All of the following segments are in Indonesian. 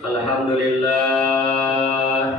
Alhamdulillah,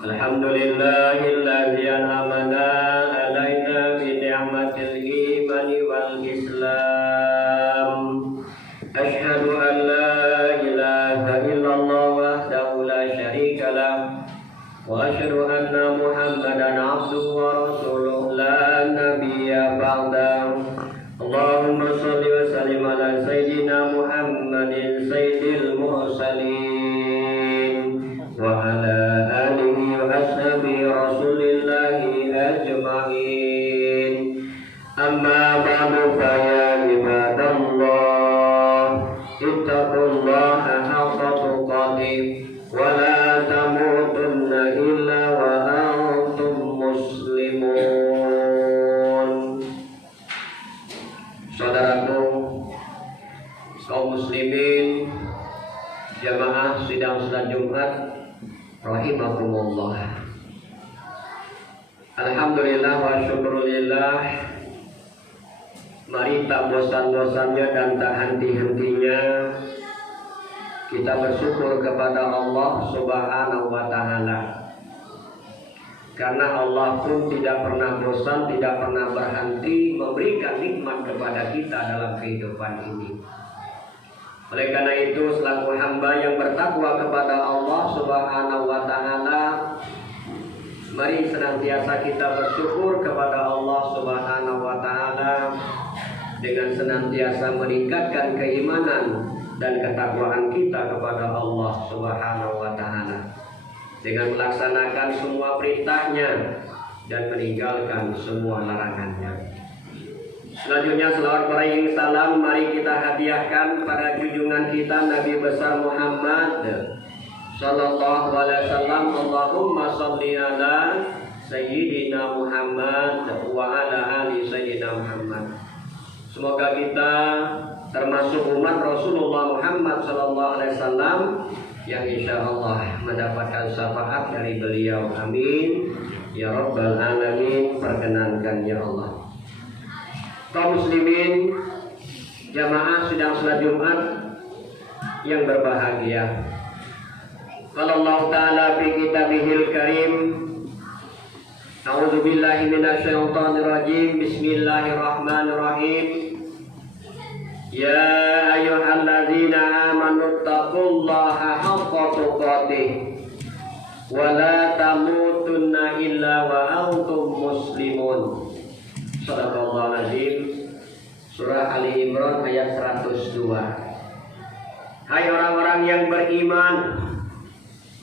Alhamdulillahilladzi an'amana alaina bi ni'matil imani wal islam. Asyhadu an la ilaha illallah wahdahu la syarika lah wa asyhadu anna Muhammadan abduhu wa rasuluh la nabiyya ba'dahu. Allahumma shalli wa sallim ala sayyidina Muhammadin sayyidil mursalin wa ala alihi wa ashabihi rasulillahi ajma'in. Amma ba'du fa ya ibadallah, ittaqullaha haqqa tuqatih wa la tamutunna illa wa antum muslimun. Saudaraku kaum muslimin, jamaah sidang salat Jumat rahimakumullah. Alhamdulillah wa syukrulillah, mari tak bosan-bosannya dan tak henti-hentinya kita bersyukur kepada Allah Subhanahu wa ta'ala. Karena Allah pun tidak pernah bosan, tidak pernah berhenti memberikan nikmat kepada kita dalam kehidupan ini. Oleh karena itu, selaku hamba yang bertakwa kepada Allah Subhanahu wa ta'ala, mari senantiasa kita bersyukur kepada Allah Subhanahu wa ta'ala dengan senantiasa meningkatkan keimanan dan ketakwaan kita kepada Allah Subhanahu wa ta'ala, dengan melaksanakan semua perintahnya dan meninggalkan semua larangannya. Selanjutnya selawat beriring salam mari kita hadiahkan pada junjungan kita Nabi besar Muhammad sallallahu alaihi wasallam. Allahumma shalli ala sayyidina Muhammad wa ala ali sayyidina Muhammad. Semoga kita termasuk umat Rasulullah Muhammad sallallahu alaihi wasallam yang insya Allah mendapatkan syafaat dari beliau. Amin ya rabbal alamin. Perkenankan ya Allah. Kaum muslimin, jamaah sidang salat Jumat yang berbahagia. Qala Allah Ta'ala fi kitabihil karim, a'udzu billahi minasyaitonir rajim. Bismillahirrahmanirrahim. Ya ayyuhalladzina amanu taqullaha haqqa tuqatih wa la tamutunna illa wa antum muslimun. Shadaqallahul azim. Surah Ali Imran ayat 102. Hai orang-orang yang beriman,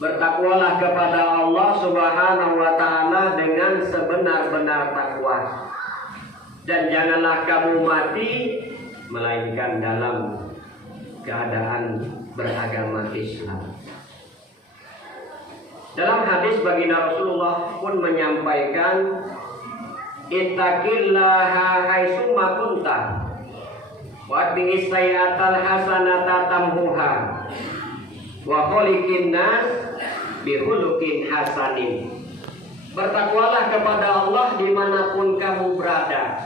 bertakwalah kepada Allah Subhanahu wa ta'ala dengan sebenar-benar takwa, dan janganlah kamu mati melainkan dalam keadaan beragama Islam. Dalam hadis baginda Rasulullah pun menyampaikan, ittaqillaha haitsuma kunta wa bi'is sayyi'atal hasanata tamhuha wa khaliqin nas bi khuluqin hasanin. Bertakwalah kepada Allah dimanapun kamu berada.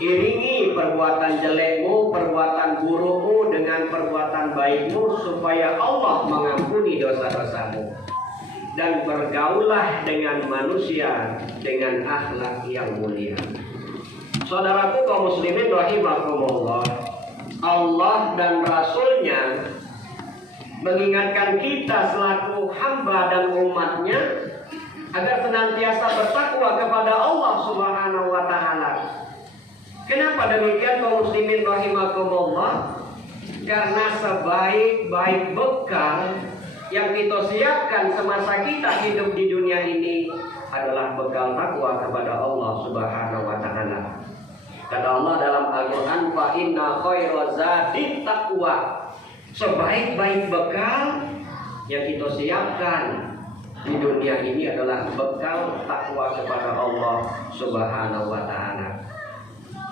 Iringi perbuatan jelekmu, perbuatan burukmu dengan perbuatan baikmu, supaya Allah mengampuni dosa-dosamu. Dan bergaulah dengan manusia dengan akhlak yang mulia. Saudaraku kaum muslimin rahimakumullah, Allah dan Rasulnya mengingatkan kita selaku hamba dan umatnya agar senantiasa bertakwa kepada Allah Subhanahu wa ta'ala. Kenapa demikian kaum muslimin rahimakumullah? Karena sebaik-baik bekal yang kita siapkan semasa kita hidup di dunia ini adalah bekal takwa kepada Allah Subhanahu wa ta'ala. Kata Allah dalam Al-Quran, fa inna khairaz zadi taqwa. Sebaik-baik bekal yang kita siapkan di dunia ini adalah bekal takwa kepada Allah Subhanahu wa ta'ala.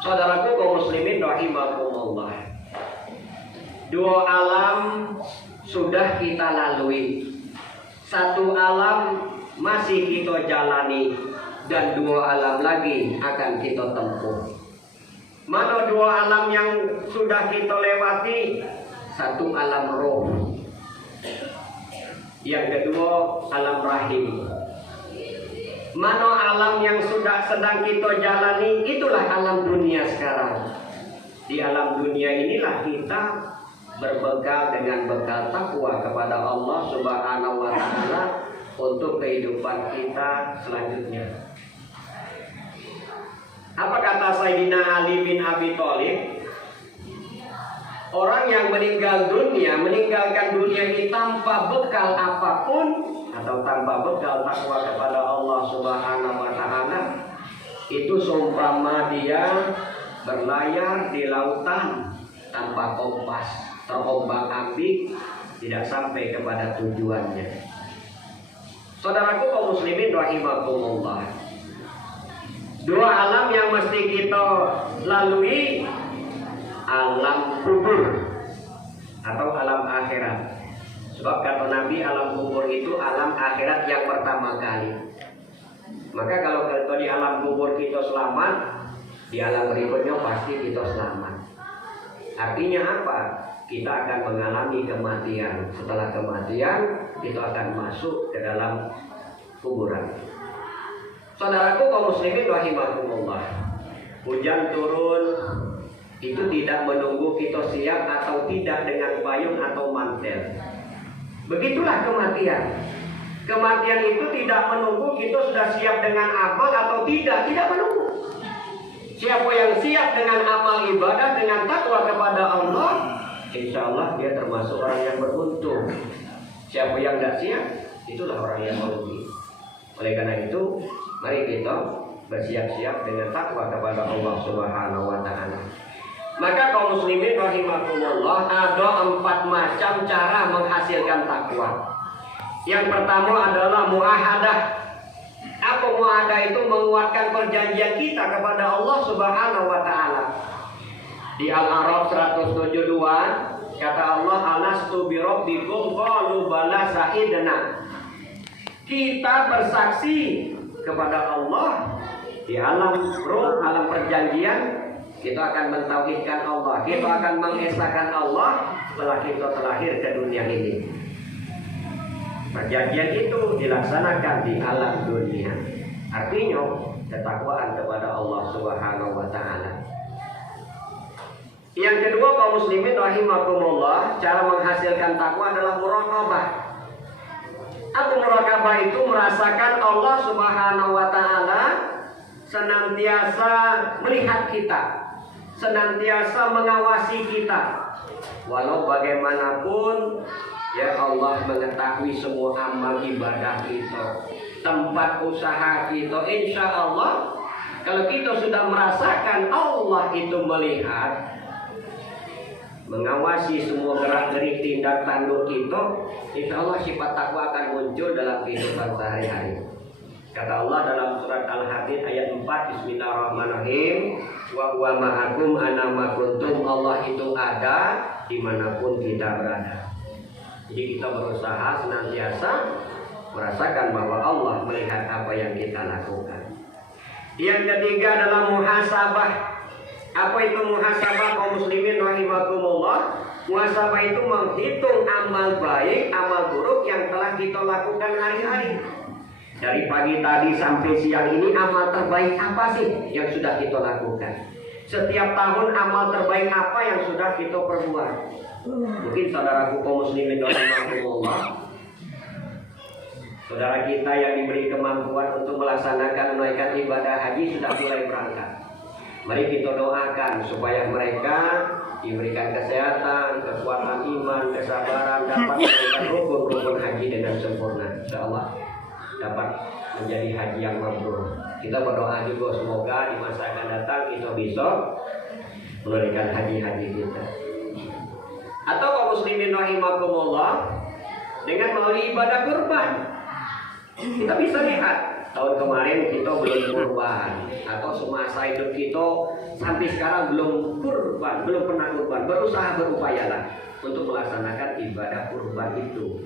Saudaraku kaum muslimin rahimakumullah, dua alam sudah kita lalui. Satu alam masih kita jalani dan dua alam lagi akan kita tempuh. Mana dua alam yang sudah kita lewati? Satu alam roh, yang kedua alam rahim. Mana alam yang sudah sedang kita jalani, itulah alam dunia sekarang. Di alam dunia inilah kita berbekal dengan bekal takwa kepada Allah Subhanahu wa taala untuk kehidupan kita selanjutnya. Apa kata Sayyidina Ali bin Abi Thalib? Orang yang meninggal dunia, meninggalkan dunia ini tanpa bekal apapun atau tanpa bekal takwa kepada Allah Subhanahu wa taala, itu seumpama dia berlayar di lautan tanpa kompas, terombang-ambing, tidak sampai kepada tujuannya. Saudaraku kaum muslimin rahimakumullah, dua alam yang mesti kita lalui, alam kubur atau alam akhirat. Sebab kata Nabi, alam kubur itu alam akhirat yang pertama kali. Maka kalau kita di alam kubur kita selamat, di alam berikutnya pasti kita selamat. Artinya apa? Kita akan mengalami kematian. Setelah kematian, kita akan masuk ke dalam kuburan. Saudaraku kaum muslimin rahimakumullah, hujan turun itu tidak menunggu kita siap atau tidak dengan payung atau mantel. Begitulah kematian. Kematian itu tidak menunggu kita sudah siap dengan amal atau tidak menunggu. Siapa yang siap dengan amal ibadah, dengan takwa kepada Allah, insya Allah dia termasuk orang yang beruntung. Siapa yang tidak siap, itulah orang yang merugi. Oleh karena itu, mari kita bersiap-siap dengan takwa kepada Allah Subhanahu wa taala. Maka kaum muslimin rahimakumullah, ada 4 macam cara menghasilkan takwa. Yang pertama adalah muahadah. Apa muahadah itu? Menguatkan perjanjian kita kepada Allah Subhanahu wa taala. Di Al-A'raf 172 kata Allah, alastu birabbikum qalu bala sahidna. Kita bersaksi kepada Allah di alam roh, alam perjanjian. Kita akan mentauhidkan Allah, kita akan mengesahkan Allah setelah kita terlahir ke dunia ini. Perjanjian itu dilaksanakan di alam dunia. Artinya ketakwaan kepada Allah Subhanahu wa taala. Yang kedua kaum muslimin rahimakumullah, cara menghasilkan takwa adalah muraqabah. Apa muraqabah itu? Merasakan Allah Subhanahu wa taala senantiasa melihat kita, senantiasa mengawasi kita. Walau bagaimanapun, ya Allah mengetahui semua amal ibadah kita, tempat usaha kita. Insya Allah, kalau kita sudah merasakan Allah itu melihat, mengawasi semua gerak-gerik tindak tanduk kita, insya Allah sifat takwa akan muncul dalam kehidupan sehari-hari. Kata Allah dalam surat Al-Hadid ayat 4, Bismillahirrahmanirrahim, wa huwa ma'akum anama kuntum. Allah itu ada dimanapun kita berada. Jadi kita berusaha senantiasa merasakan bahwa Allah melihat apa yang kita lakukan. Yang ketiga adalah muhasabah. Apa itu muhasabah kaum muslimin rahimakumullah? Muhasabah itu menghitung amal baik, amal buruk yang telah kita lakukan hari-hari. Dari pagi tadi sampai siang ini, amal terbaik apa sih yang sudah kita lakukan? Setiap tahun amal terbaik apa yang sudah kita perbuat? Mungkin saudaraku kaum muslimin rahimakumullah, saudara kita yang diberi kemampuan untuk melaksanakan menunaikan ibadah haji sudah mulai berangkat. Mari kita doakan supaya mereka diberikan kesehatan, kekuatan iman, kesabaran, dapat menunaikan rukun-rukun haji dengan sempurna. Insyaallah dapat menjadi haji yang mabrur. Kita berdoa juga semoga di masa akan datang kita bisa menunaikan haji-haji kita. Atau kaum muslimin rahimakumullah, dengan melalui ibadah kurban. Kita bisa lihat tahun kemarin kita belum kurban, atau semasa hidup kita sampai sekarang belum kurban, belum pernah kurban. Berusaha, berupayalah untuk melaksanakan ibadah kurban itu.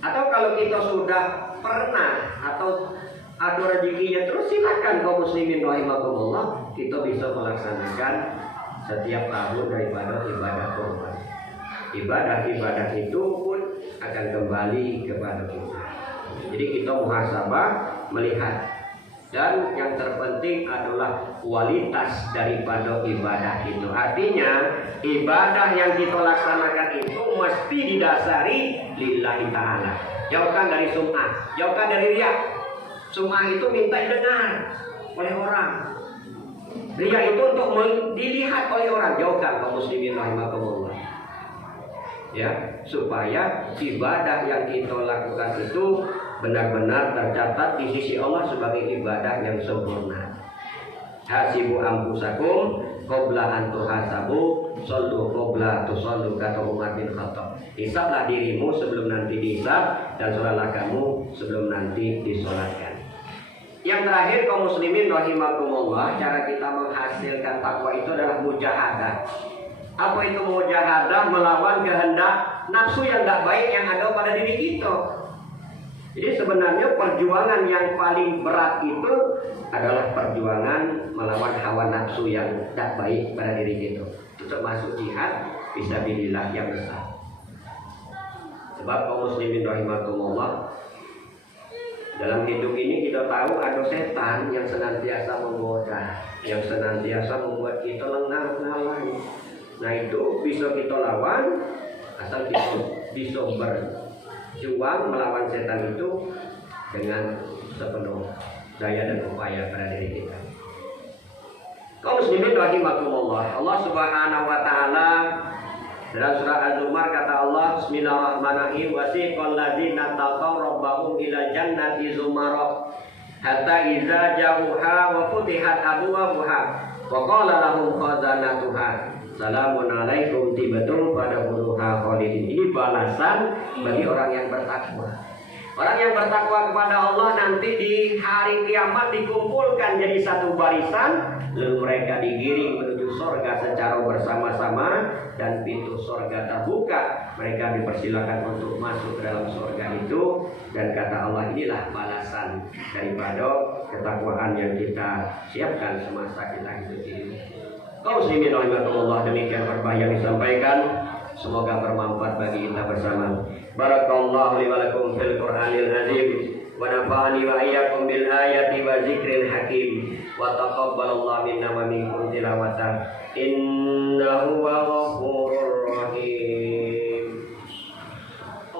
Atau kalau kita sudah pernah atau ada rezekinya, terus silakan kaum muslimin rahimakumullah, kita bisa melaksanakan setiap tahun daripada ibadah kurban. ibadah-ibadah itu pun akan kembali kepada kita. Jadi kita muhasabah, melihat, dan yang terpenting adalah kualitas daripada ibadah itu. Artinya ibadah yang kita laksanakan itu mesti didasari lillahi ta'ala. Jauhkan dari sum'ah, jauhkan dari riya. Sum'ah itu minta didengar oleh orang, riya itu untuk dilihat oleh orang. Jauhkan kaum muslimin rahimakumullah, ya, supaya ibadah yang kita lakukan itu benar-benar tercatat di sisi Allah sebagai ibadah yang sempurna. Hasibu anfusakum qabla an tuhasabu, shallu qabla tusallu, kata Umar bin Khattab. Hisablah dirimu sebelum nanti dihisab, dan sholatlah kamu sebelum nanti disolatkan. Yang terakhir kaum muslimin rahimakumullah, cara kita menghasilkan takwa itu adalah mujahadah. Apa itu mujahadah? Melawan kehendak nafsu yang tidak baik yang ada pada diri kita. Jadi sebenarnya perjuangan yang paling berat itu adalah perjuangan melawan hawa nafsu yang tidak baik pada diri kita. Itu termasuk jihad fisabilillah yang besar. Sebab kaum muslimin rahimakumullah, dalam hidup ini kita tahu ada setan yang senantiasa menggoda, yang senantiasa membuat kita lengah ngalah. Nah itu bisa kita lawan asal kita bisa berjuang melawan setan itu dengan sepenuh daya dan upaya pada diri kita. Kaum muslimin rahimakumullah, Allah Subhanahu wa taala dalam surah Az-Zumar kata Allah, Bismillahirrahmanirrahim, wasiqal ladzina taqaw rabbahum ila jannati zumara hatta idza ja'uha wa futihat abwabuha wa qala lahum khazanatuha salamun alaikum tibatum fadkhuluha khalidin. Ini balasan bagi orang yang bertakwa. Orang yang bertakwa kepada Allah nanti di hari kiamat dikumpulkan jadi satu barisan, lalu mereka digiring menuju surga secara bersama-sama, dan pintu surga terbuka. Mereka dipersilakan untuk masuk ke dalam surga itu, dan kata Allah, inilah balasan daripada ketakwaan yang kita siapkan semasa kita hidup ini. Kaum muslimin rahimakumullah, demikian khutbah yang disampaikan. Semoga bermanfaat bagi kita bersama. Barakallahu li wa lakum fil Qur'anil azim, wa nafa'ani wa iyyakum bil ayati wa zikril hakim, wa taqabbalallahu minna wa minkum tilawatan innahu wa